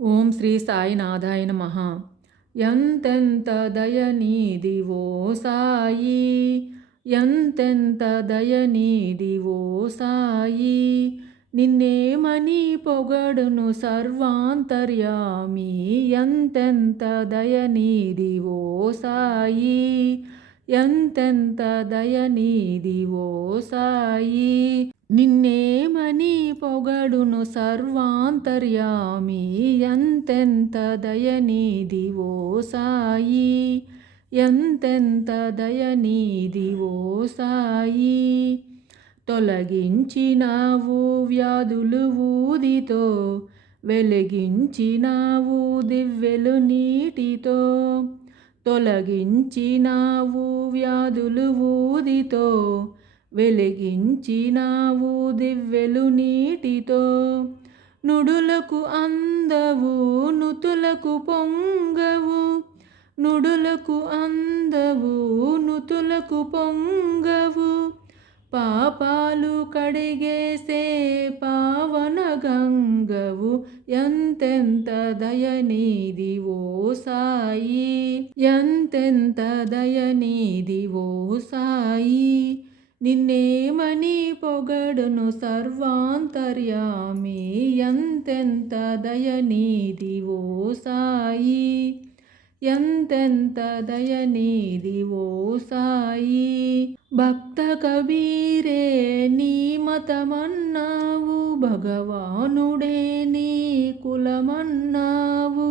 ఓం శ్రీ సాయినాథాయ నమః. ఎంతెంత దయనీదివో సాయి, ఎంతెంత దయనీదివో సాయి, నిన్నేమని పొగడును సర్వాంతర్యామి. ఎంతెంత దయనీదివో సాయి, ఎంతెంత దయనీదివో సాయి, నిన్నేమని పొగడును సర్వాంతర్యామి. ఎంతెంత దయనీదివో సాయి, ఎంతెంత దయనీదివో సాయి, తొలగించినావు వ్యాధులు ఊదితో, వెలిగించినావు దివ్వెలు నీటితో, తొలగించినావు వ్యాధులు ఊదితో, వెలిగించినావు దివ్వెలు నీటితో, నుడులకు అందవు నుతులకు పొంగవు, నుడులకు అందవు నుతులకు పొంగవు, పాపాలు కడిగేసే పావన గంగవు. ఎంతెంత దయనీదివో సాయి, ఎంతెంత దయనీదివో సాయి, నిన్నేమని పొగడును సర్వాంతర్యామి. ఎంతెంత దయనీదివో సాయి, ఎంతెంత దయనీదివో సాయి, భక్త కబీరే నీ మతమన్నావు, భగవానుడే నీ కులమన్నావు,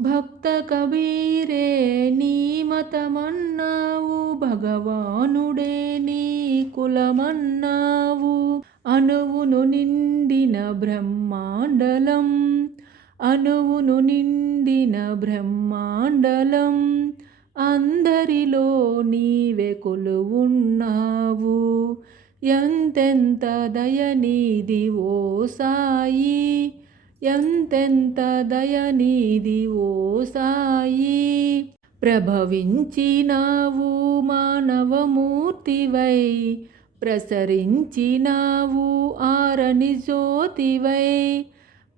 భక్త కబీరే నీ మతమన్నావు, భగవానుడే నీ కులమన్నావు, అణువును నిండిన బ్రహ్మాండలం, అణువును నిండిన బ్రహ్మాండలం, అందరిలో నీవే కొలువున్నావు. ఎంతెంత దయనీదివో సాయి, ఎంతెంత దయనీదివో సాయి, ప్రభవించినావు మానవమూర్తివై, ప్రసరించినావు ఆరని జ్యోతివై,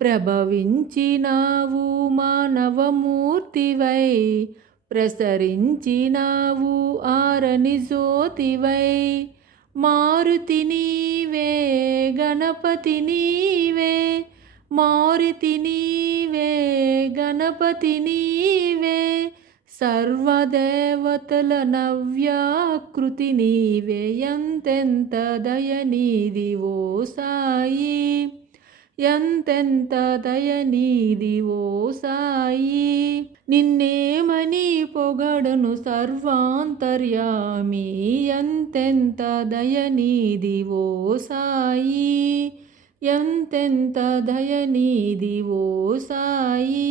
ప్రభవించినావు మానవమూర్తివై, ప్రసరించినావు ఆరని జ్యోతివై, మారుతి నీవే గణపతి నీవే, మారుతి నీవే గణపతి నీవే, సర్వదేవతల నవ్యాకృతి నీవే. ఎంతెంత దయనీదివో సాయి, ఎంతెంత దయనీదివో సాయి, నిన్నేమని పొగడను సర్వాంతర్యామి. ఎంతెంత దయనీదివో సాయి, ఎంతెంత దయనీదివో సాయి.